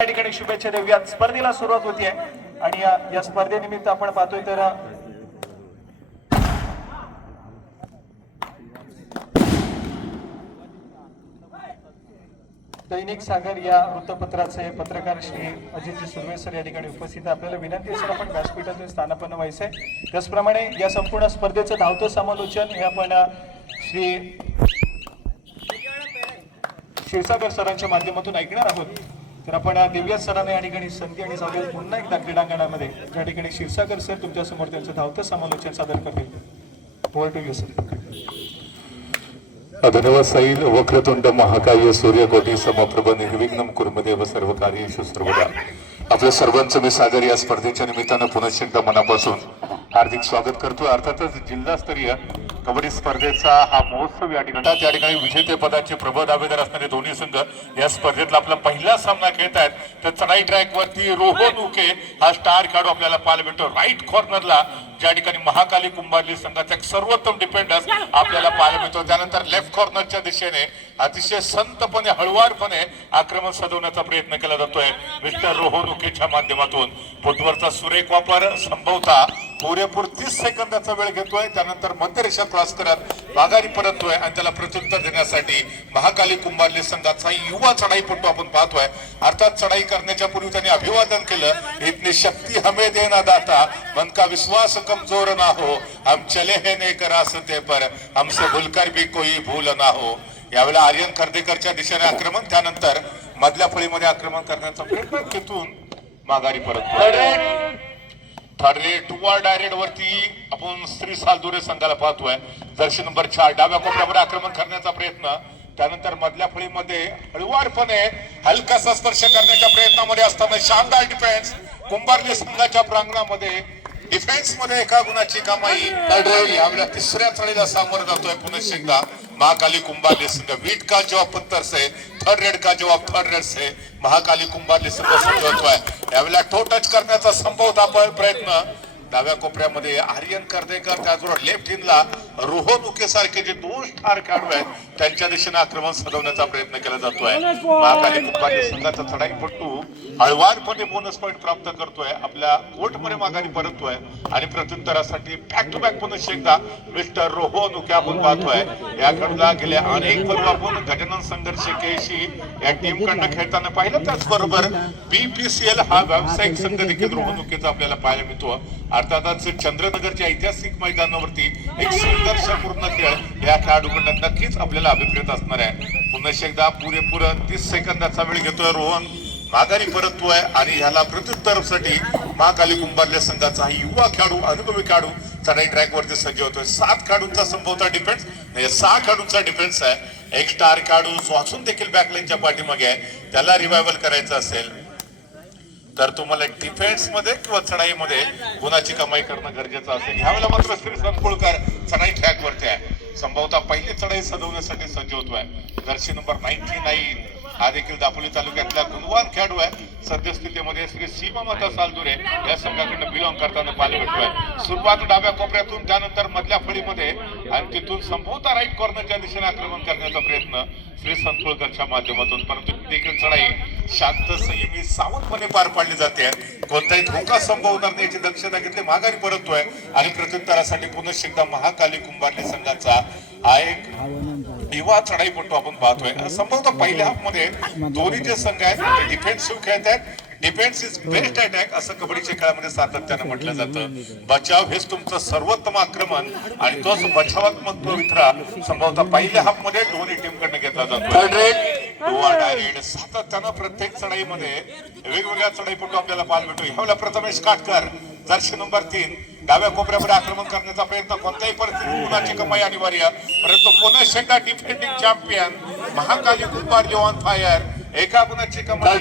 या ठिकाणी शुभेच्छा देऊया। स्पर्धेला सुरुवात होतीये आणि या स्पर्धेनिमित्त आपण पाहतोय तर दैनिक सागर या वृत्तपत्राचे पत्रकार श्री अजित सुर्वे सर या ठिकाणी उपस्थित आहे। आपल्याला विनंती आहे सर आपण व्यासपीठातून स्थानापन्न व्हायचंय। त्याचप्रमाणे या संपूर्ण स्पर्धेचं धावतं समालोचन हे आपण श्री क्षीरसागर सरांच्या माध्यमातून ऐकणार आहोत। तर आपण देऊया सरांना या ठिकाणी संधी आणि जाऊया पुन्हा एकदा क्रीडांगणामध्ये ज्या ठिकाणी क्षीरसागर सर तुमच्या समोर त्यांचं धावतं समालोचन सादर करतील। Over to you sir. धन्यवाद साईल। वक्रतुंड महाकाय सूर्यकोटी समप्रभ निर्विघ्नं कुर्मदेव सर्व कार्येषु सर्वदा। आपल्या सर्वांचं मी सागर या स्पर्धेच्या निमित्तानं पुनश्च एकदा मनापासून हार्दिक स्वागत करतो। अर्थातच जिल्हास्तरीय कबड्डी स्पर्धेचा हा महोत्सव या ठिकाणी विजेतेपदाचे प्रबळ दावेदार असणारे दोन्ही संघ या स्पर्धेतला आपला पहिला सामना खेळत आहेत। तर चढाई ट्रॅक वरती रोहन उके हा स्टार खेळाडू आपल्याला पाहायला मिळतो। राईट कॉर्नरला ज्या ठिकाणी महाकाली कुंभारली संघाचा एक सर्वोत्तम डिफेंडर आपल्याला पाहायला मिळतो। त्यानंतर लेफ्ट कॉर्नरच्या दिशेने अतिशय संतपणे हळुवारपणे आक्रमण साधवण्याचा प्रयत्न केला जातोय मिस्टर रोहन उकेच्या माध्यमातून। फुटवरचा सुरेख वापर संभवता पुरेपूर 30 सेकंदाचा वेळ घेतोय। त्यानंतर मध्यरेषा क्रॉस करत माघारी परततोय आणि त्याला प्रत्युत्तर देण्यासाठी महाकाली कुंभारली संघाचा युवा चढाईपटू आपण पाहतोय। अर्थात चढाई करण्याच्या पूर्वी त्यांनी अभिवादन केलं, इतनी शक्ती हमें देना दाता मन का विश्वास कमजोर ना हो, हम चले हैं नेक रास्ते पर हमसे भूलकर भी कोई भूल ना हो। यावेळेला आर्यन खर्देकरच्या दिशेने आक्रमण, त्यानंतर मधल्या फळीमध्ये आक्रमण करण्याचा प्रयत्न, तिथून माघारी परत थर्ड रेड टुवर्ड डायरेक्ट वरती आपण श्री सालदुरे संघाला पाहतोय। जर्सी नंबर 4 डाव्या कोपऱ्यावर आक्रमण करण्याचा प्रयत्न, त्यानंतर मधल्या फळीमध्ये हळुवारपणे हलकासा स्पर्श करण्याच्या प्रयत्नामध्ये असताना शानदार डिफेन्स कुंभारली संघाच्या प्रांगणामध्ये। डिफेन्स मध्ये एका गुणाची कमाई। यावेळेला तिसऱ्या चढीला सामोरं जातोय पुनश्च एकदा महाकाली कुंभारली संघ। वीट का जवाब पत्थर से, थर्ड रेड का जवाब थर्ड रेड से महाकाली कुंभारली संघ समजतोय। यावेळेला टो टच करण्याचा संभवता प्रयत्न डाव्या कोपऱ्यामध्ये आर्यन कर्देकर, त्याचबरोबर लेफ्ट इनला रोहन उके सारखे जे दोन स्टार खेळाडू आहेत त्यांच्या दिशेने आक्रमण साधवण्याचा प्रयत्न केला जातोय। महाकाली कुंभारली संघाचा चढाईपटू हळुवारपणे बोनस पॉईंट प्राप्त करतोय, आपल्या कोर्टमध्ये माघारी परततोय आणि प्रत्युत्तरासाठी बॅक टू बॅक पुन्हा एकदा मिस्टर रोहन उके आपण पाहतोय। या खेळाडूला गेल्या अनेक पर्व आपण गजानन संघर्ष केशी या टीम कडनं खेळताना पाहिलं। त्याचबरोबर BPCL हा व्यावसायिक संघ देखील रोहन उकेचा आपल्याला पाहायला मिळतो। अर्थातच चंद्रनगरच्या ऐतिहासिक मैदानावरती एक संघर्षपूर्ण खेळ या खेळाडूकडनं नक्कीच आपल्याला अभिप्रेत असणार आहे। पुन्हा एकदा पुरेपूर 30 सेकंदाचा वेळ घेतोय रोहन, माघारी परततोय आणि ह्याला प्रत्युत्तरासाठी महाकाली कुंभारली संघाचा हा युवा खेळाडू, अनुभवी खेळाडू चढाई ट्रॅक वरती सज्ज होतोय। 7 खेळाडूंचा संभवता डिफेन्स, 6 खेळाडूंचा डिफेन्स आहे। एक स्टार खेळाडू जो असून देखील बॅकलाईनच्या पाठीमागे आहे, त्याला रिवायवल करायचं असेल तर तुम्हाला डिफेन्स मध्ये किंवा चढाईमध्ये गुणाची कमाई करणं गरजेचं असेल। ह्यावेळेला मात्र श्री संकुळकर चढाई ट्रॅक वरती आहे, संभवता पहिली चढाई सजवण्यासाठी सज्ज होतोय। जर्सी नंबर 99 हा देखील दापोली तालुक्यातला गुणवान खेळाडू आहे। सद्यस्थितीमध्ये श्री सीमामाता सालदुरे या संघाकडून बिलॉंग करताना पाहायला मिळतोय। सुरुवात डाव्या कोपऱ्यातून, त्यानंतर मधल्या फळीमध्ये आणि तिथून संभवता राईट कॉर्नरच्या दिशेने आक्रमण करण्याचा प्रयत्न श्री संतोळकरच्या माध्यमातून, परंतु देखील चढाई शांत संयमी सावधपणे पार पाडली जाते। कोणताही धोका संभवणार नाही याची दक्षता घेतली, माघारी परततोय आणि प्रत्युत्तरासाठी पुनश्च एकदा महाकाली कुंभारली संघाचा हा एक युवा चढाईपटू आपण पाहतोय। संभवतः पहिल्या हाफ मध्ये दोन्ही जे संघ आहेत डिफेन्सिव्ह खेळत आहेत। डिफेन्स इज बेस्ट अटॅक असं कबड्डीच्या खेळामध्ये सातत्यानं म्हटलं जातं। बचाव हेच तुमचं सर्वोत्तम आक्रमण आणि तोच बचावात्मक पवित्रा संभवतः पहिल्या हाफ मध्ये दोन्ही टीम कडनं घेतला जातो। सातत्यानं प्रत्येक चढाईमध्ये वेगवेगळ्या चढाईपटू आपल्याला पाहायला मिळतो। ह्यावेळेला प्रथमेश काटकर जर्सी नंबर 3 डाव्या कोपऱ्यामध्ये आक्रमण करण्याचा प्रयत्न, कोणत्याही परिस्थितीत गुणाची कमाई अनिवार्य, परंतु पुन्हा एकदा defending champion Mahakali Kumbharli on fire, एका गुणाची कमाई।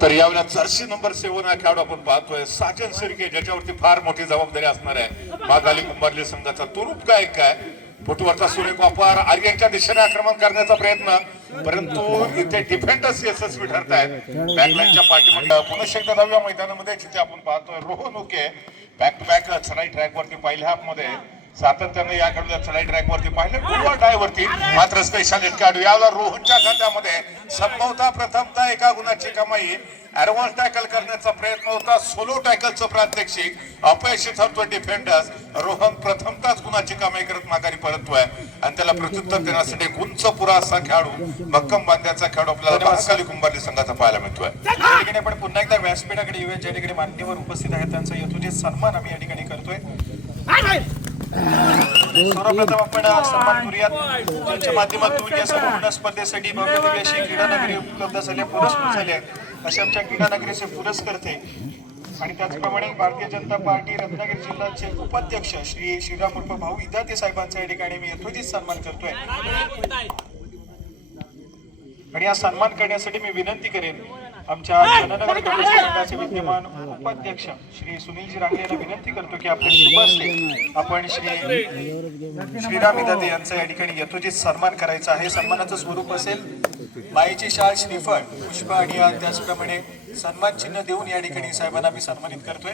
तर यावेळेला जर्सी नंबर 7 हा खेळाडू आपण पाहतोय साजन शिर्के, ज्याच्यावरती फार मोठी जबाबदारी असणार आहे। महाकाली कुंभारली संघाचा तुरूप गायक आहे फुटवरचा सुरेख वापर आर्यनच्या दिशेने आक्रमण करण्याचा प्रयत्न, परंतु इथे डिफेंडर्स यशस्वी ठरत आहेत. बॅकलाईनच्या पाठीमध्ये पुन्हा एकदा 9व्या मैदानामध्ये जिथे आपण पाहतोय Rohan Uke back to back चढाई ट्रॅक वरती पहिल्या हाफ मध्ये सातत्याने या खेळाडूला चढाई ट्रॅक वरती पाहिलं गोवा डाय वरती, मात्र स्पेशल खेळाडू यावेळेला रोहनच्या खात्यामध्ये संभवतः प्रथमतः एका गुणाची कमाई. ऍडव्हान्स टॅकल करण्याचा प्रयत्न होता, सोलो टॅकलचं प्रात्यक्षिक अपयशी ठरतोय डिफेंडर्स. रोहन प्रथमतःच गुणाची कमाई करत माघारी परततोय आणि त्याला प्रत्युत्तर देण्यासाठी उंच पुरा असा खेळाडू भक्कम बांध्याचा खेळाडू आपल्याला महाकाली कुंभारली संघाचा पाहायला मिळतोय. या ठिकाणी आपण पुन्हा एकदा व्यासपीठाकडे येऊया, ज्या ठिकाणी मान्यवर उपस्थित आहेत त्यांचा यथोचित सन्मान आम्ही या ठिकाणी करतोय. सर्वप्रथम आपण सन्मान करूयात ज्यांच्या माध्यमातून या संपूर्ण स्पर्धेसाठी भव्य दिव्य अशी क्रीडा नगरी उपलब्ध झाले, पुरस्कृत झाले असे आमच्या क्रीडा नगरीचे पुरस्कर्ते आणि त्याचप्रमाणे भारतीय जनता पार्टी रत्नागिरी जिल्ह्याचे उपाध्यक्ष श्री श्रीराम उर्फ भाऊ विद्यार्थी साहेबांचा या ठिकाणी मी यथोचित सन्मान करतोय. आणि हा सन्मान करण्यासाठी मी विनंती करेन आमच्या जननगर गटाचे विद्यमान उपाध्यक्ष श्री सुनीलजी रांगे यांना विनंती करतो की आपले शुभ असते आपण श्रीराम विद्यार्थी यांचा या ठिकाणी यथोचित सन्मान करायचा आहे. सन्मानाचं स्वरूप असेल माईची शाल, श्रीफळ, पुष्प आणि त्याचप्रमाणे सन्मान चिन्ह देऊन या ठिकाणी साहेबांना मी सन्मानित करतोय.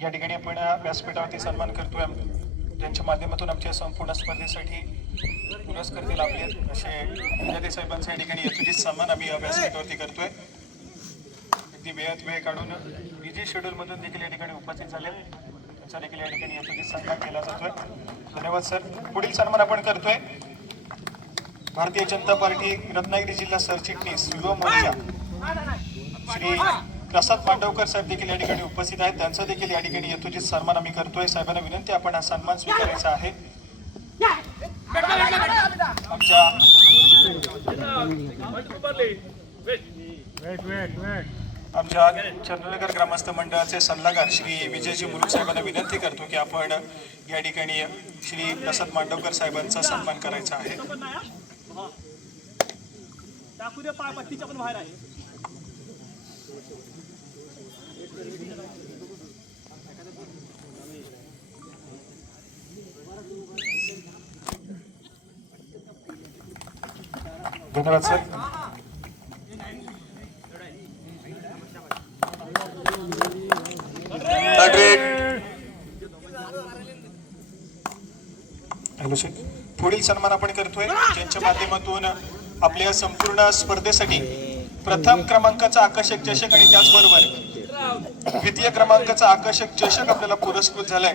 या ठिकाणी आपण व्यासपीठावरती सन्मान करतोय त्यांच्या माध्यमातून आमच्या संपूर्ण स्पर्धेसाठी पुरस्कर्ते लाभले असे विद्यार्थी साहेबांचा या ठिकाणी यथोचित सन्मान आम्ही व्यासपीठावरती करतोय. अगदी वेळात वेळ काढून बिझी शेड्यूल मधून देखील या ठिकाणी उपस्थित झाले, त्यांचा देखील या ठिकाणी यथोचित सन्मान केला जातोय. धन्यवाद सर. पुढील सन्मान आपण करतोय भारतीय जनता पार्टी रत्नागिरी जिल्हा सरचिटणीस युवा मोर्चा श्री प्रसाद मांडवकर साहेब देखील या ठिकाणी उपस्थित आहेत, त्यांचा देखील या ठिकाणी यथोचित सन्मान आम्ही करतोय. साहेबांना विनंती आपण हा सन्मान स्वीकारायचा आहे. आमच्या चंद्रनगर ग्रामस्थ मंडळाचे सल्लागार श्री विजयजी मुलुक साहेबांना विनंती करतो की आपण या ठिकाणी श्री प्रसाद मांडवकर साहेबांचा सन्मान करायचा आहे. धन्यवाद सर. Hello sir. पुढील सन्मान आपण करतोय ज्यांच्या माध्यमातून आपल्या संपूर्ण स्पर्धेसाठी प्रथम क्रमांकाचा आकर्षक चषक आणि त्याचबरोबर द्वितीय क्रमांकाचा आकर्षक चषक आपल्याला पुरस्कृत झालाय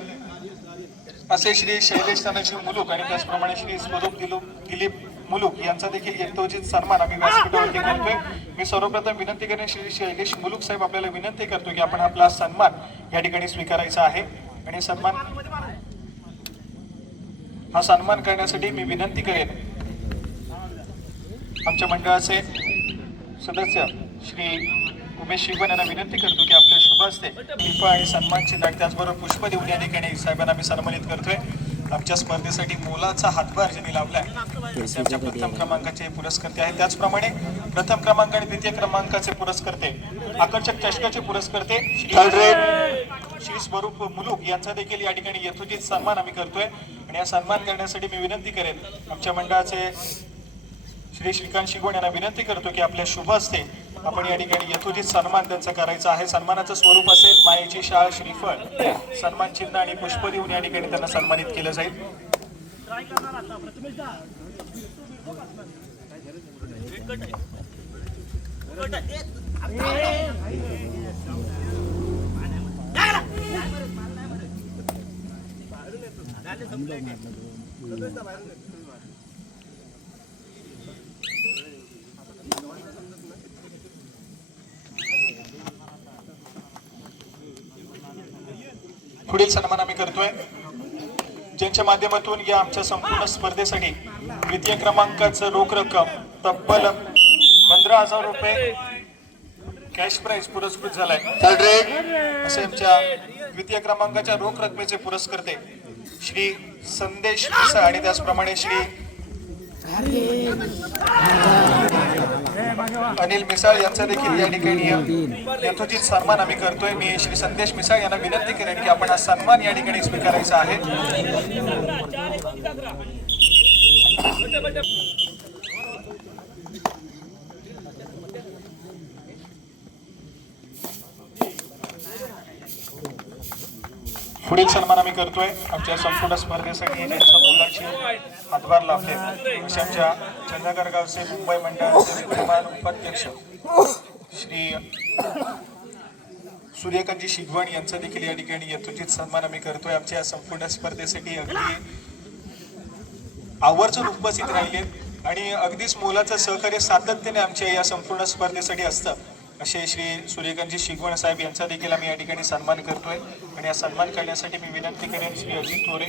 असे श्री शैलेश तानाजी मुलुक आणि त्याचप्रमाणे श्री स्वरूप दिलीप मुलुक यांचा देखील यथोचित सन्मान आम्ही व्यासपीठावरती करतोय. मी सर्वप्रथम विनंती करेन श्री शैलेश मुलुक साहेब आपल्याला विनंती करतो की आपण आपला सन्मान या ठिकाणी स्वीकारायचा आहे. आणि हा सन्मान करण्यासाठी मी विनंती करेन आमच्या मंडळाचे सदस्य श्री उमेश शिवण यांना विनंती करतो की आपल्या शुभ हस्ते दीप आणि सन्मान चिन्ह त्याचबरोबर पुष्प देऊन या ठिकाणी साहेबांना मी सन्मानित करतोय. आमच्या स्पर्धेसाठी मोलाचा हातभार ज्यांनी लावलाय असे आमच्या प्रथम क्रमांकाचे पुरस्कर्ते आहेत. त्याचप्रमाणे प्रथम क्रमांक आणि द्वितीय क्रमांकाचे पुरस्कर्ते आकर्षक चषकाचे पुरस्कर्ते श्री स्वरूप मुलुक यांचा देखील या ठिकाणी यथोचित सन्मान आम्ही करतोय. आणि या सन्मान करण्यासाठी मी विनंती करेन आमच्या मंडळाचे श्री श्रीकांत शिगवण यांना विनंती करतो की आपल्या शुभ हस्ते आपण या ठिकाणी यथोचित सन्मान त्यांचा करायचा आहे. सन्मानाचं स्वरूप असेल मायेची शाळ, श्रीफळ, सन्मान चिन्ह आणि पुष्प देऊन या ठिकाणी त्यांना सन्मानित केलं जाईल. पुढील सन्मान आम्ही करतोय ज्यांच्या माध्यमातून या आमच्या संपूर्ण स्पर्धेसाठी द्वितीय क्रमांकाचं रोख रक्कम तब्बल 15,000 रुपये कॅश प्राइज पुरस्कृत झालाय. असे आमच्या द्वितीय क्रमांकाच्या रोख रकमेचे पुरस्कर्ते श्री संदेश मिसाळ आणि त्याचप्रमाणे श्री अनिल मिसाळ यांचा देखील या ठिकाणी यथोचित सन्मान आम्ही करतोय. मी श्री संदेश मिसाळ यांना विनंती करेन की आपण हा सन्मान या ठिकाणी स्वीकारायचा आहे. पुढील सन्मान आम्ही करतोय आमच्या संपूर्ण स्पर्धेसाठी ज्यांच्या मुलाची हातभार लाभले असे आमच्या चंद्रगड गावचे मुंबई मंडळाचे विद्यमान उपाध्यक्ष श्री सूर्यकांतजी शिगवण यांचा देखील या ठिकाणी यथोचित सन्मान आम्ही करतोय. आमच्या संपूर्ण स्पर्धेसाठी अगदी आवर्जून उपस्थित राहिले आणि अगदीच मोलाचं सहकार्य सातत्याने आमच्या या संपूर्ण स्पर्धेसाठी असतं असे श्री सूर्यकांतजी शिगवण साहेब यांचा देखील आम्ही या ठिकाणी सन्मान करतोय. आणि हा सन्मान करण्यासाठी मी विनंती करेन श्री अजित तोरे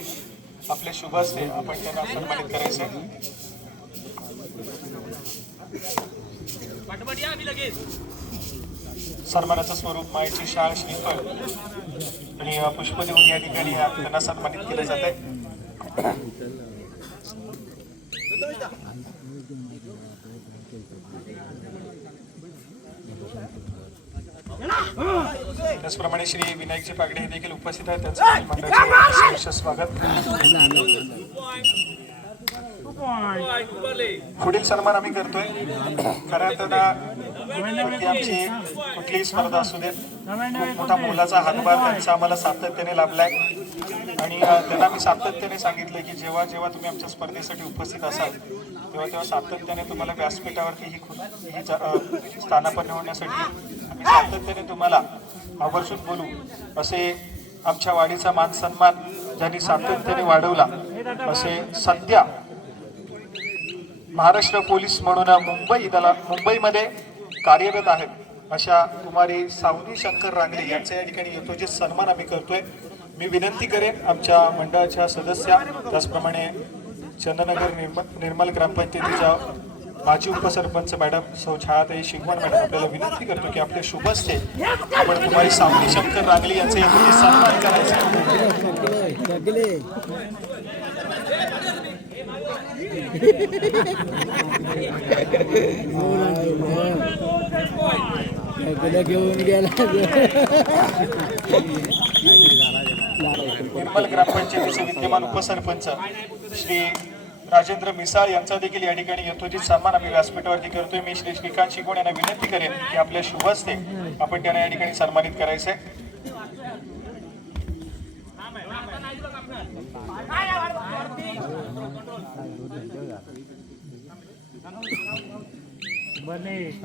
आपले शुभ हस्ते आपण त्यांना सन्मानित करायचं. सन्मानाचं स्वरूप मायेची शाळ श्रीफळ आणि पुष्प देऊन या ठिकाणी त्यांना सन्मानित केलं जात आहे. त्याचप्रमाणे श्री विनायकजी पागडे हे देखील उपस्थित आहेत. त्यांचं मंडळाचे स्वागत. पुढील सन्मान आम्ही करतोय कारण आमची कुठलीही स्पर्धा असू देत खूप मोठा मोलाचा हातभार त्यांचा आम्हाला सातत्याने लाभलाय आणि त्यांना मी सातत्याने सांगितलं की जेव्हा जेव्हा तुम्ही आमच्या स्पर्धेसाठी उपस्थित असाल तेव्हा तेव्हा सातत्याने तुम्हाला व्यासपीठावरती ही स्थानापन्न होण्यासाठी आम्ही सातत्याने तुम्हाला आवर्जून बोलू असे आमच्या वाडीचा मान सन्मान ज्यांनी सातत्याने वाढवला असे सध्या महाराष्ट्र पोलीस म्हणून मुंबईमध्ये कार्यरत आहेत अशा कुमारी सावनी शंकर रांगले यांचा या ठिकाणी यथोचित सन्मान आम्ही करतोय. मी विनंती करेन आमच्या मंडळाच्या सदस्या त्याचप्रमाणे चंदनगर निर्मल ग्रामपंचायतीच्या माजी उपसरपंच मॅडम सौ छायाताई शिगवण मॅडम आपल्याला विनंती करतो की आपल्या शुभ हस्ते आपण कुमारी सावनी शंकर रांगले यांचा यथोचित सन्मान करायचा. निर्मल ग्रामपंचायतीचे विद्यमान उपसरपंच श्री राजेंद्र मिसाळ यांचा देखील या ठिकाणी यथोचित सन्मान आम्ही व्यासपीठावरती करतोय. मी श्री श्रीकांत शिगवण यांना विनंती करेन की आपल्या शुभ हस्ते आपण त्यांना या ठिकाणी सन्मानित करायचंय.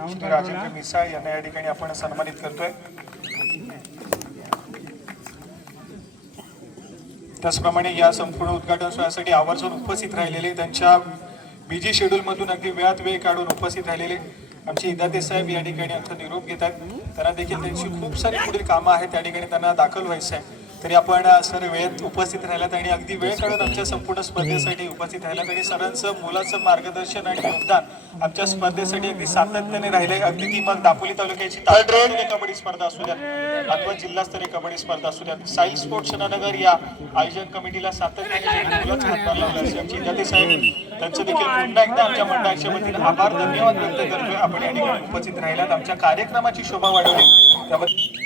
श्री राजेंद्र मिसाळ यांना या ठिकाणी आपण सन्मानित करतोय. त्याचप्रमाणे या संपूर्ण उद्घाटन सोहळ्यासाठी आवर्जून उपस्थित राहिलेले त्यांच्या बिझी शेड्यूल मधून अगदी वेळात वेळ काढून उपस्थित राहिलेले आमचे इदाते साहेब या ठिकाणी आमचा निरोप घेतात. त्यांना देखील त्यांची खूप सारी पुढील कामं आहेत त्या ठिकाणी त्यांना दाखल व्हायचं आहे तरी आपण सर वेळेत उपस्थित राहिलात आणि अगदी वेळ काढून आमच्या संपूर्ण स्पर्धेसाठी उपस्थित राहिलात आणि सरांचं मोलाचं मार्गदर्शन आणि योगदान आमच्या स्पर्धेसाठी अगदी सातत्याने राहिले. अगदी ती मग दापोली तालुक्याची कबड्डी स्पर्धा असू द्यात अथवा जिल्हास्तरीय कबड्डी स्पर्धा असू द्यात साईल स्पोर्ट्स शनानगर या आयोजन कमिटीला सातत्याने मोलाचा हातभार लावला असे आमचे इदाते साहेब त्यांचं देखील पुन्हा एकदा आमच्या मंडळाच्या वतीने आभार धन्यवाद व्यक्त करतोय. आपण या ठिकाणी उपस्थित राहिलात आमच्या कार्यक्रमाची शोभा वाढवली त्याबद्दल.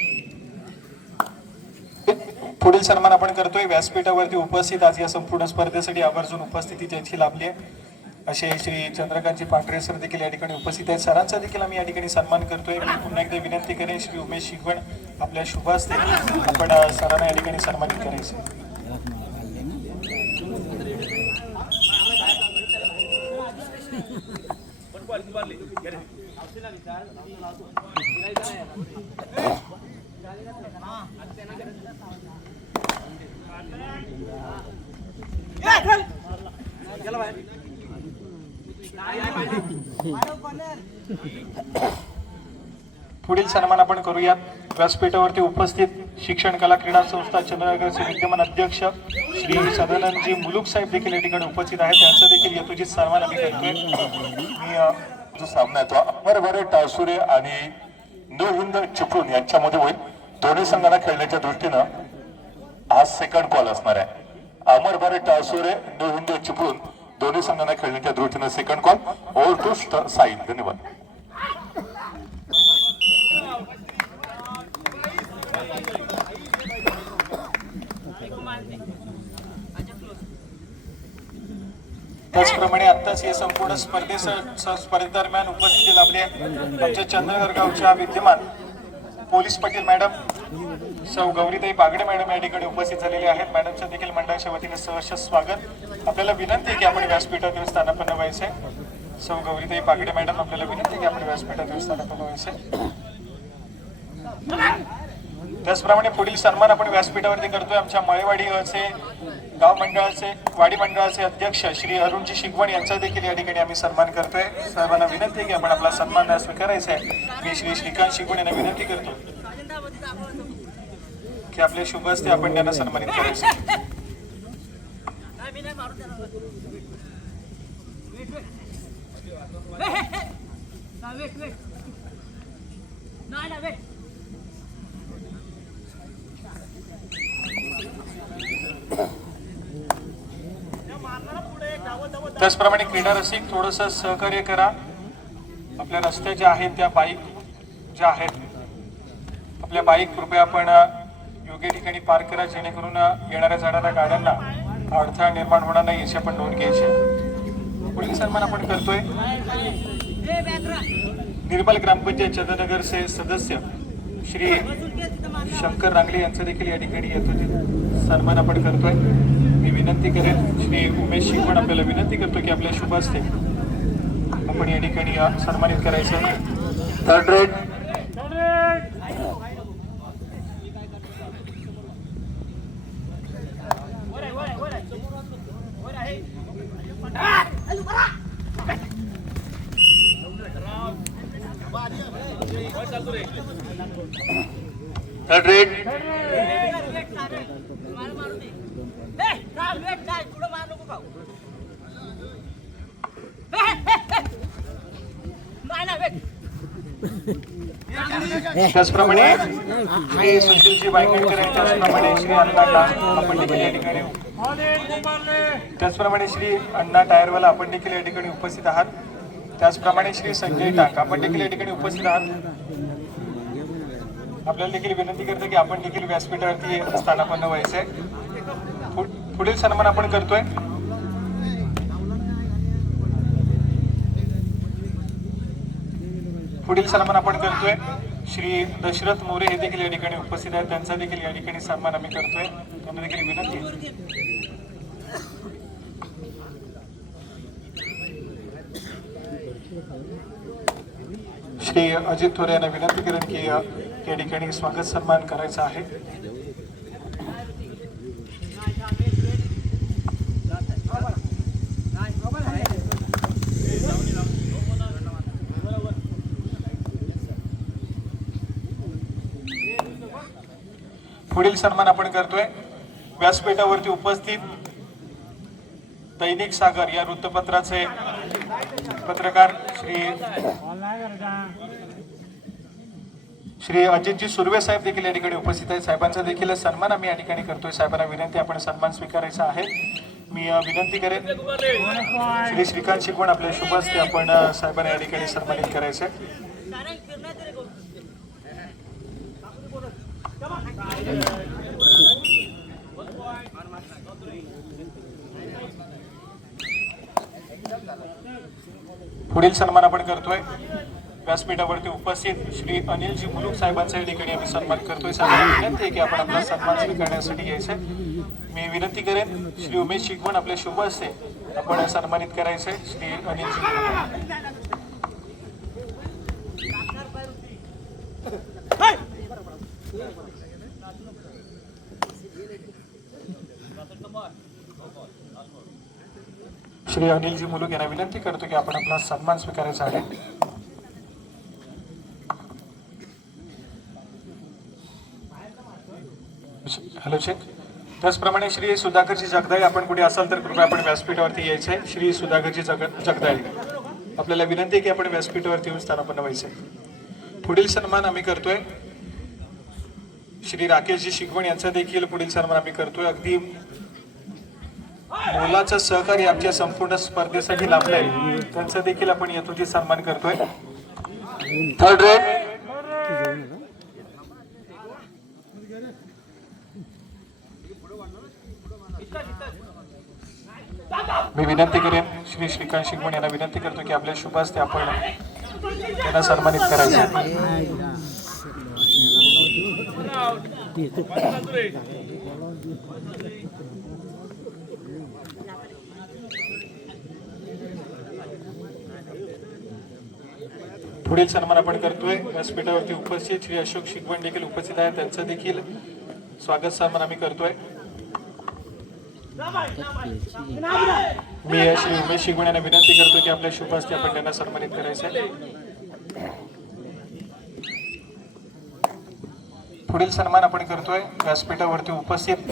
पुढील सन्मान आपण करतोय व्यासपीठावरती उपस्थित आज या संपूर्ण स्पर्धेसाठी आवर्जून उपस्थिती ज्यांची लाभली आहे असे श्री चंद्रकांतजी पांढरे सर देखील या ठिकाणी उपस्थित आहेत. सरांचा देखील आम्ही या ठिकाणी सन्मान करतोय. मी पुन्हा एकदा विनंती करेन श्री उमेश शिगवण आपल्या शुभ हस्ते आपण सरांना या ठिकाणी सन्मानित करायचं. पुढील सन्मान आपण करूयात व्यासपीठावरती उपस्थित शिक्षण कला क्रीडा संस्था चंद्रनगरचे विद्यमान अध्यक्ष श्री सदानंदजी मुलुक साहेब देखील या ठिकाणी उपस्थित आहेत. त्यांचा देखील यथोचित सन्मान आम्ही करतोय. जो सामना आहे तो अमर भरे टाळसुरे आणि हिंद चिपळूण यांच्यामध्ये होईल. दोन्ही संघांना खेळण्याच्या दृष्टीनं हा सेकंड कॉल असणार आहे. अमर भरे टाळसुरे हिंद चिपळूण दोन्ही संघांना खेळण्याच्या दृष्टीनं सेकंड कॉल. ओव्हर टू साईन. धन्यवाद. त्याचप्रमाणे आत्ताच या संपूर्ण स्पर्धेदरम्यान उपस्थिती लाभली आमच्या चंद्रनगर गावच्या विद्यमान पोलीस पाटील मॅडम सौ गौरीताई बागडे मॅडम या ठिकाणी उपस्थित झालेले आहेत. मॅडमचं देखील मंडळाच्या वतीने सहर्ष स्वागत. आपल्याला विनंती आहे की आपण व्यासपीठावर स्थानापन्न व्हायचे. सौ गौरीताई बागडे मॅडम आपल्याला विनंती आहे की आपण व्यासपीठावर स्थानापन्न व्हायचे. त्याचप्रमाणे पुढील सन्मान आपण व्यासपीठावरती करतोय. आमच्या मळेवाडीचे गाव मंडळाचे वाडी मंडळाचे अध्यक्ष श्री अरुणजी शिगवण यांचा देखील या ठिकाणी आम्ही सन्मान करतोय. सर्वांना विनंती आहे की आपण आपला सन्मान स्वीकारायचा आहे. मी श्री श्रीकांत शिगवण यांना विनंती करतो की आपले शुभ हस्ते आपण त्यांना सन्मानित करायचे. त्याचप्रमाणे क्रीडा रसिक थोडस सहकार्य करा. आपल्या रस्त्या ज्या आहेत त्या बाईक ज्या आहेत आपल्या बाईक कृपया आपण योग्य ठिकाणी पार्क करा जेणेकरून येणाऱ्या जाणाऱ्या गाड्यांना अडथळा निर्माण होणार नाही याची आपण नोंद घ्यायची. पुढील सन्मान आपण करतोय निर्मल ग्रामपंचायत चंद्रनगरचे सदस्य श्री शंकर रांगले यांचा देखील या ठिकाणी येतो सन्मान आपण करतोय. मी विनंती करेन श्री उमेश शिगवण आपल्याला विनंती करतो की आपल्या शुभ हस्ते आपण या ठिकाणी सन्मानित करायचं. Third red. Third red. त्याचप्रमाणे श्री सुशीलजी वायकणकर यांच्याप्रमाणे श्री अण्णा आपण देखील या ठिकाणी त्याचप्रमाणे श्री अण्णा टायरवाला आपण देखील या ठिकाणी उपस्थित आहात. त्याचप्रमाणे श्री संजय टाक आपण देखील या ठिकाणी उपस्थित आहात. आपल्याला देखील विनंती करतो की आपण देखील व्यासपीठावरती स्थानापन्न व्हायचंय. पुढील सन्मान आपण करतोय श्री दशरथ मोरे हे देखील या ठिकाणी उपस्थित आहेत. त्यांचा देखील या ठिकाणी सन्मान आम्ही करतोय. त्यांना देखील विनंती श्री अजित थोरे यांना विनंती करेन की या ठिकाणी स्वागत सन्मान करायचा आहे. पुढील सन्मान आपण करतोय व्यासपीठावरती उपस्थित दैनिक सागर या वृत्तपत्राचे पत्रकार श्री अजितजी सुर्वे साहेब देखील या ठिकाणी उपस्थित आहेत. साहेबांचा देखील सन्मान आम्ही या ठिकाणी करतोय. साहेबांना विनंती आपण सन्मान स्वीकारायचा आहे. मी विनंती करेन श्री श्रीकांत शिगवण आपल्या शुभ हस्ते आपण साहेबांना या ठिकाणी सन्मानित करायचे. पुढील सन्मान आपण करतोय व्यासपीठावरती उपस्थित श्री अनिलजी मुलुक साहेबांचा या ठिकाणी आम्ही सन्मान करतोय. साहेबांना विनंती आहे की आपण आपला सन्मान स्वीकारण्यासाठी यायचंय. मी विनंती करेन श्री उमेश शिगवण आपल्या शुभ हस्ते आपण सन्मानित करायचंय. श्री अनिलजी मुलुक श्री अनिलजी मुलुक यांना विनंती करतो की आपण आपला सन्मान स्वीकारायचा आहे. Hello check. त्याचप्रमाणे श्री सुधाकरजी जगदाळे, आपण कुठे असाल तर कृपया आपण व्यासपीठावरती यायचं आहे. श्री सुधाकरजी जगदाळे, आपल्याला विनंती आहे की आपण व्यासपीठावरती येऊन स्थानापन्न व्हायचं आहे. पुढील सन्मान आम्ही करतोय श्री राकेशजी शिकवण यांचा देखील पुढील सन्मान आम्ही करतोय. अगदी मोलाचं सहकार्य आमच्या संपूर्ण स्पर्धेसाठी लाभलंय, त्यांचा देखील आपण यथोचित सन्मान करतोय. Third red. मी विनंती करेन श्री श्रीकांत शिकवण यांना विनंती करतो की आपल्या शुभ हस्ते आपण त्यांना सन्मानित करायचं. पुढील सन्मान आपण करतोय व्यासपीठावरती उपस्थित श्री अशोक शिकवण देखील उपस्थित आहे, त्यांचं देखील स्वागत सन्मान आम्ही करतोय. मी श्री उमेश शिकवण यांना विनंती करतो की आपल्या शुभ हस्ते आपण त्यांना सन्मानित करायचं. पुढील सन्मान आपण करतोय व्यासपीठावरती उपस्थित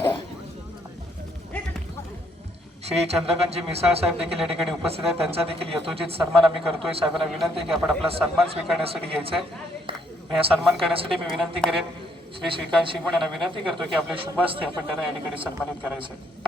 श्री चंद्रकांतजी मिसाळ साहेब देखील या ठिकाणी उपस्थित आहेत, त्यांचा देखील यथोचित सन्मान आम्ही करतोय. साहेबांना विनंती आहे की आपण आपला सन्मान स्वीकारण्यासाठी घ्यायचा आहे. या सन्मान करण्यासाठी मी विनंती करेन श्री श्रीकांत शिकवण यांना विनंती करतो की आपल्या शुभ हस्ते आपण त्यांना या ठिकाणी सन्मानित करायचं आहे.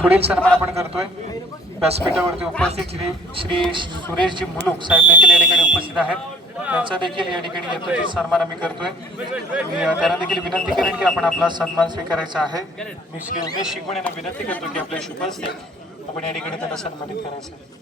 पुढील सन्मान आपण करतोय व्यासपीठावरती उपस्थित श्री सुरेशजी मुलुक साहेब देखील या ठिकाणी उपस्थित आहेत, त्यांचा देखील या ठिकाणी यथोचित सन्मान आम्ही करतोय. मी त्यांना देखील विनंती करेन की आपण आपला सन्मान स्वीकारायचा आहे. मी श्री उमेश शिकवण यांना विनंती करतो की आपल्या शुभ हस्ते आपण या ठिकाणी त्यांना सन्मानित करायचं आहे.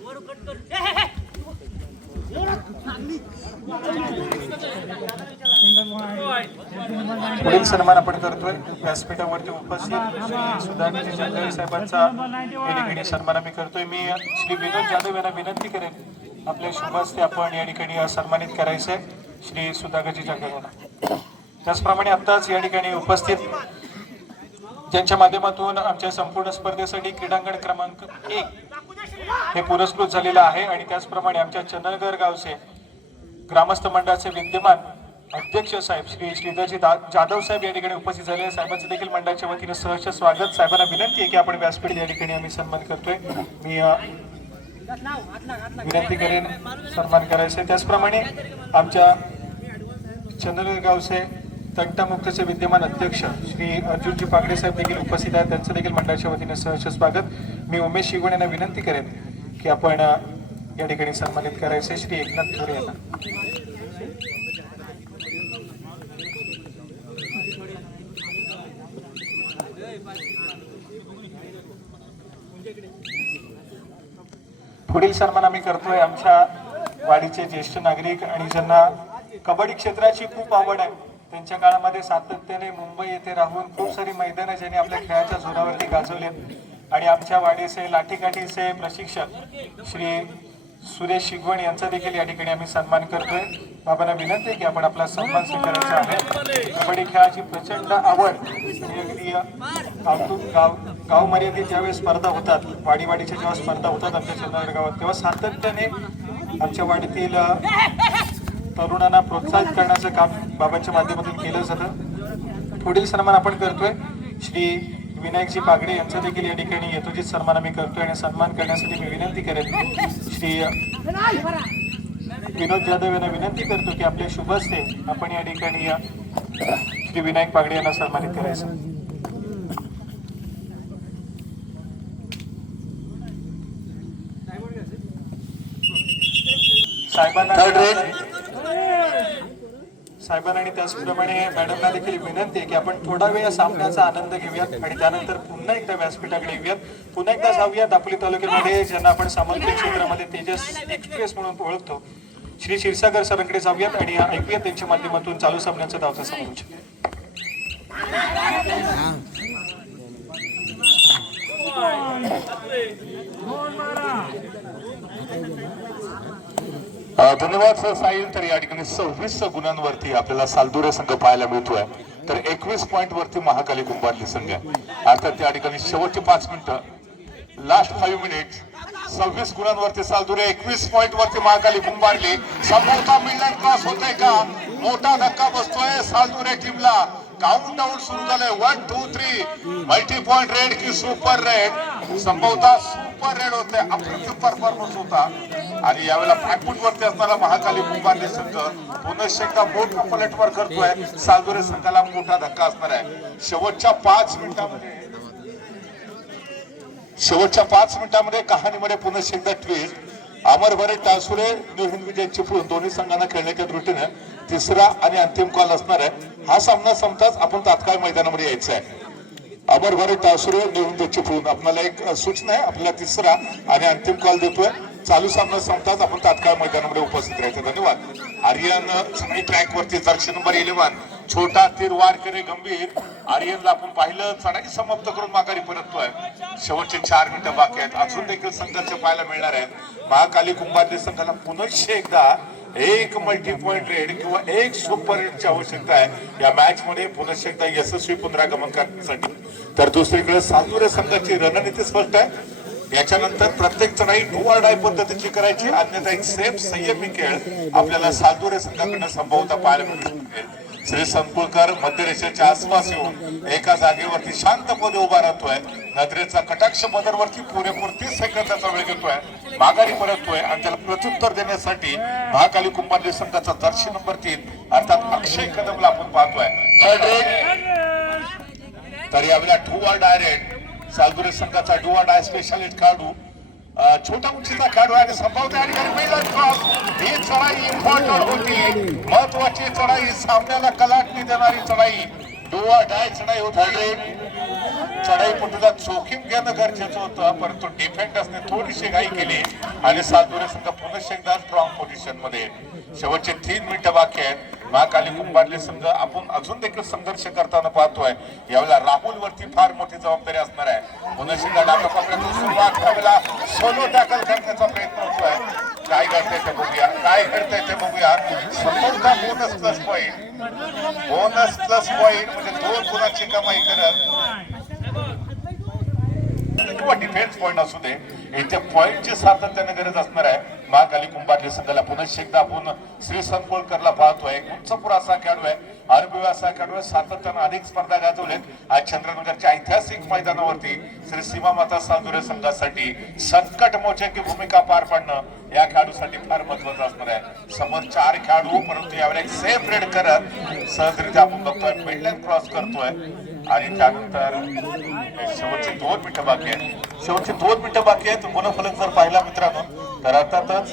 पुढील सन्मान आपण करतोय व्यासपीठावरती उपस्थित श्री सुधाकरजी जगदाळे साहेबांचा या ठिकाणी सन्मान आम्ही करतोय. मी श्री विनोद जाधव यांना विनंती करेन आपल्या शुभ हस्ते आपण या ठिकाणी सन्मानित करायचंय श्री सुधाकरजी जगदाळे यांना. त्याचप्रमाणे आताच या ठिकाणी उपस्थित ज्यांच्या माध्यमातून आमच्या संपूर्ण स्पर्धेसाठी क्रीडांगण क्रमांक 1 हे पुरस्कृत झालेलं आहे आणि त्याचप्रमाणे आमच्या चंदनगर गावचे ग्रामस्थ मंडळाचे विद्यमान अध्यक्ष साहेब श्री श्रीधरजी जाधव साहेब या ठिकाणी उपस्थित झाले आहे. साहेबांचं देखील मंडळाच्या वतीने सहर्ष स्वागत. साहेबांना विनंती आहे की आपण व्यासपीठ या ठिकाणी आम्ही सन्मान करतोय. मी विनंती करेन सन्मान करायचे. त्याचप्रमाणे आमच्या चंदनगर गावचे तंटामुक्तचे विद्यमान अध्यक्ष श्री अर्जुनजी पागडे साहेब देखील उपस्थित आहेत, त्यांचं देखील मंडळाच्या वतीने सहर्ष स्वागत. मी उमेश शिगवण यांना विनंती करेन की आपण या ठिकाणी सन्मानित करायचे श्री एकनाथ थोरे यांना. पुढील सन्मान आम्ही करतोय आमच्या वाडीचे ज्येष्ठ नागरिक आणि ज्यांना कबड्डी क्षेत्राची खूप आवड आहे, त्यांच्या काळामध्ये सातत्याने मुंबई येथे राहून खूप सारी मैदानं ज्यांनी आपल्या खेळाच्या जोरावरती गाजवले आणि आमच्या वाडीचे लाठीकाठीचे प्रशिक्षक श्री सुरेश शिगवण यांचा देखील या ठिकाणी आम्ही सन्मान करतोय. बाबांना विनंती आहे की आपण आपला सन्मान स्वीकारायचा आहे. कबड्डी खेळाची प्रचंड आवड अगदी गाव मर्यादित ज्यावेळेस स्पर्धा होतात, वाडीच्या जेव्हा स्पर्धा होतात आमच्या चंदनगर गावात, तेव्हा सातत्याने आमच्या वाडीतील तरुणांना प्रोत्साहित करण्याचं काम बाबांच्या माध्यमातून केलं जातं. पुढील सन्मान आपण करतोय श्री विनायकजी पागडे यांचा देखील या ठिकाणी यथोचित सन्मान आम्ही करतोय आणि सन्मान करण्यासाठी मी विनंती करेन श्री विनोद जाधव यांना विनंती करतो की आपल्या शुभ हस्ते आपण या ठिकाणी श्री विनायक पागडे यांना सन्मानित करायचं. साहेबांना आणि त्याचप्रमाणे मॅडमना देखील विनंती आहे की आपण थोडा वेळ या सामन्याचा आनंद घेऊयात आणि त्यानंतर पुन्हा एकदा व्यासपीठाकडे येऊयात. पुन्हा एकदा जाऊया दापोली तालुक्यामध्ये ज्यांना आपण सामंत क्षेत्रामध्ये तेजस एक्सप्रेस म्हणून ओळखतो, श्री क्षीरसागर सरांकडे जाऊयात आणि ऐकूयात त्यांच्या माध्यमातून चालू सामन्याचं धावता समालोचन. धन्यवाद सर साहिल. तर या ठिकाणी 26 गुणांवरती आपल्याला सालदुरे संघ पाहायला मिळतोय, तर 21 पॉइंट वरती महाकाली कुंभारली संघ आहे. अर्थात त्या ठिकाणी शेवटचे 5 मिनिटं, लास्ट 5 मिनिट्स. 26 गुणांवरती सालदुरे, 21 पॉइंट वरती महाकाली कुंभारली. समोरचा मिडलँड क्रॉस होतोय का? मोठा धक्का बसतोय सालदुरे टीमला. काउंट डाऊन सुरू झालंय. 1 2 3 मल्टी पॉइंट रेड की सुपर रेड. संभवतः सुपर रेड होते, अप्रतिम परफॉर्मन्स होता. आणि यावेळेला फ्रँकफुट वरती असणारा महाकाली कुंभारली संघ पुन्हा एकदा मोठा पलटवार करतोय. सालदुरे संघाला मोठा धक्का असणार आहे. शेवटच्या 5 मिनिटांमध्ये कहाणीमध्ये पुन्हा एकदा ट्विस्ट. अमर भरे टासुरे न्यू हिंद विजय चिपळूण दोन्ही संघांना खेळण्याच्या दृष्टीने तिसरा आणि अंतिम कॉल असणार आहे. हा सामना संपताच आपण तात्काळ मैदानामध्ये यायचं आहे. अमर भरे टासुरे न्यू हिंद चिपळूण, आपल्याला एक सूचना आहे, आपल्याला तिसरा आणि अंतिम कॉल देतोय. चालू सामना संपताच आपण तात्काळ मैदानामध्ये उपस्थित राहायचं. धन्यवाद. आर्यन ट्रॅक वरती जर्सी नंबर 11 छोटा तीर वार करे गंभीर. आर्यनला आपण पाहिलं, चढाई समाप्त करून माघारी परततोय. शेवटचे 4 मिनिटं बाकी आहेत. अजून देखील संघर्ष पाहायला मिळणार आहे. महाकाली कुंभारली संघाला पुनश्च एकदा एक मल्टी पॉइंट रेड किंवा एक सुपर रेडची आवश्यकता आहे या मॅच मध्ये पुनश्च एकदा यशस्वी पुनरागमन करण्यासाठी. तर दुसरीकडे सालदुरे संघाची रणनीती स्पष्ट आहे. याच्यानंतर प्रत्येक चढाई डू ऑर डाय पद्धतीची करायची, अन्यथा एक सेफ संयमी खेळ आपल्याला सालदुरे संघाकडे संभवता पाहायला मिळू शकेल. श्री संकुळकर मध्य रेषेच्या आसपास येऊन एका जागेवरती शांतपणे उभा राहतोय. नजरेचा कटाक्ष बदरवरती पुरेपूर 30 सेकंदाचा वेळ घेतोय, माघारी परततोय आणि त्याला प्रत्युत्तर देण्यासाठी महाकाली कुंभारली संघाचा जर्सी नंबर 3 अर्थात अक्षय कदमला आपण पाहतोय. तर यावेळेला डू ऑर डाय रेड सालदुरे संघाचा डू ऑर डाय स्पेशालिस्ट खेळाडू, छोटा उंचीचा खेळाडू आणि संभवत या ठिकाणी मिडल क्रॉस. ही चढाई इम्पॉर्टंट होती, महत्वाची चढाई, सामन्याला कलाटणी देणारी चढाई, डू ऑर डाय चढाई होती. चढाईपटूला जोखीम घेणं गरजेचं होतं, परंतु डिफेंडर्सने थोडीशी घाई केली आणि सालदुरे संघ पुन्हा एकदा स्ट्रॉंग पोझिशन मध्ये. शेवटचे 3 मिनिटं बाकी आहेत. महाकाली कुंभारली संघ आपण अजून देखील संघर्ष करताना पाहतोय. यावेळेला राहुल वरती फार मोठी जबाबदारी असणार आहे. पुन्हा एकदा डाव्या कोपऱ्यातून सुरुवात त्यावेळेला सोलो टॅकल करण्याचा प्रयत्न होतोय. काय घडतंय ते बघूया, काय घडतंय ते बघूया. समोरचा बोनस प्लस पॉइंट म्हणजे 2 गुणांची कमाई करत किंवा डिफेन्स पॉइंट असू दे, इथे पॉइंटची सातत्याने गरज असणार आहे. महाकाली कुंभारली संघाला पुन्हा एकदा आपण श्री संकुळकरला पाहतोय. उंचपुर असा खेळाडू आहे, अनुभवी असा खेळाडू आहे, सातत्याने अनेक स्पर्धा गाजवलेत. आज चंद्रनगरच्या ऐतिहासिक मैदानावरती श्री सीमा माता सालदुरे संघासाठी संकट मोचक भूमिका पार पाडणं या खेळाडूसाठी फार महत्वाचं असणार आहे. समोर 4 खेळाडू, परंतु यावेळी एक सेफ रेड करत सहजरित्या आपण बघतोय मिडलँड क्रॉस करतोय. आणि त्यानंतर शेवटचे 2 मिनिटं बाकी आहेत. शेवटचे 2 मिनिटं बाकी आहेत. गुणफलक जर पाहिला मित्रांनो तर अर्थातच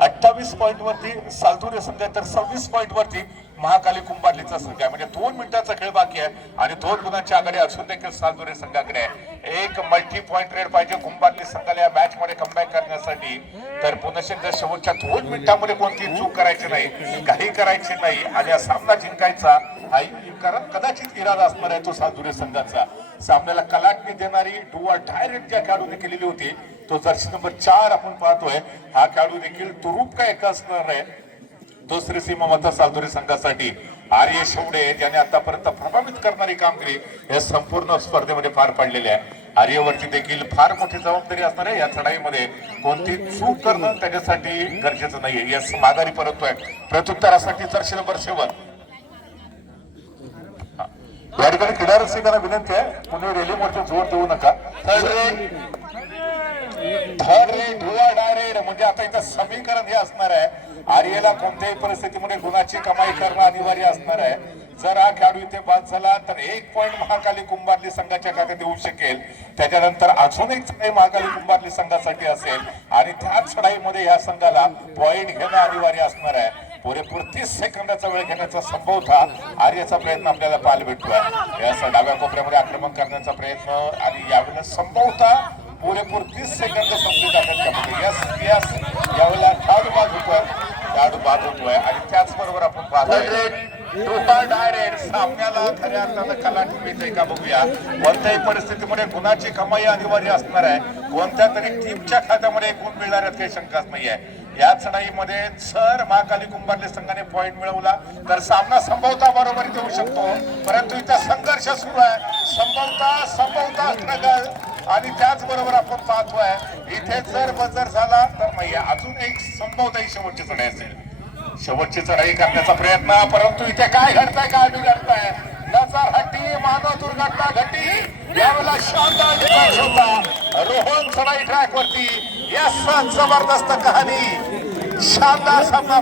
28 पॉइंट वरती सालदुरे संघ आहे, तर 26 पॉइंट वरती महाकाली कुंभारलीचा संघ आहे. म्हणजे 2 मिनिटाचा खेळ बाकी आहे आणि 2 गुणांची आघाडी असून देखील सालदुरे संघाकडे आहे. एक मल्टी पॉइंट रेड पाहिजे कुंभारली संघाला या मॅच मध्ये कमबॅक करण्यासाठी. तर पुन्हा एकदा शेवटच्या 2 मिनिटांमध्ये कोणती चूक करायची नाही, काही करायची नाही आणि हा सामना जिंकायचा हा कदाचित इरादा असणार आहे तो सालदुरे संघाचा. सामन्याला कलाटणी देणारी डू ऑर डाय रेड ज्या खेळाडूने केलेली होती तो जर्सी नंबर 4 आपण पाहतोय. हा खेळाडू देखील तुरूप का एक असणार आहे तो श्री सीमा माता सालदुरे संघासाठी. आर्य शेवडे ज्याने आतापर्यंत प्रभावित करणारी कामगिरी या संपूर्ण स्पर्धेमध्ये पार पाडलेली आहे. आर्यवरती देखील फार मोठी जबाबदारी असणार आहे. या चढाईमध्ये कोणती चूक करणं त्याच्यासाठी गरजेचं नाहीये. यस माघारी परततोय. प्रत्युत्तरासाठी जर्सी नंबर 7. या ठिकाणी क्रीडा रसिकांना विनंती आहे, पुणे रेलिंगवरती जोर देऊ नका. Third red do or die red म्हणजे आता इथं समीकरण हे असणार आहे. आर्यला कोणत्याही परिस्थितीमध्ये गुणाची कमाई करणं अनिवार्य असणार आहे. जर हा खेळाडू इथे बाद झाला तर 1 पॉइंट महाकाली कुंभारली संघाच्या खात्यात येऊ शकेल. त्याच्यानंतर अजून एक चढाई महाकाली कुंभारली संघासाठी असेल आणि त्याच चढाईमध्ये या संघाला पॉइंट घेणं अनिवार्य असणार आहे. पुरेपूर 30 सेकंदाचा वेळ घेण्याचा संभवता आर्याचा प्रयत्न आपल्याला पाहायला भेटतोय. याचा डाव्या कोपऱ्यामध्ये आक्रमण करण्याचा प्रयत्न आणि यावेळेला संभवता पुरेपूर 30 सेकंद संपली जातात. यस यावेळेला खेळाडू बाद होतोय आणि त्याचबरोबर आपण पाहतोय टोटल डायरेक्ट सामन्याला खऱ्या अर्थानं कलाटून येते का बघूया. कोणत्याही परिस्थितीमध्ये गुणाची कमाई अनिवार्य असणार आहे. कोणत्या तरी टीमच्या खात्यामध्ये गुण मिळणार आहेत काही शंकाच नाहीये. याच लढाईमध्ये जर महाकाली कुंभारले संघाने पॉइंट मिळवला तर सामना संभवता बरोबरीत येऊ शकतो. परंतु इथं संघर्ष सुरू आहे. संभवता स्ट्रगल. आणि त्याचबरोबर आपण पाहतोय इथे जर बजर झाला तर नाही. अजून एक संभवता ही शेवटची चढाई असेल. शेवटची चढाई करण्याचा प्रयत्न. परंतु इथे काय घडतंय काय बिघडतंय. नजर हट्टी मानव दुर्घटना घडली. यावेळेला शानदार डिफेन्स होता रोहन चढाई ट्रॅक वरती. यस जबरदस्त कहाणी. शानदार सामना.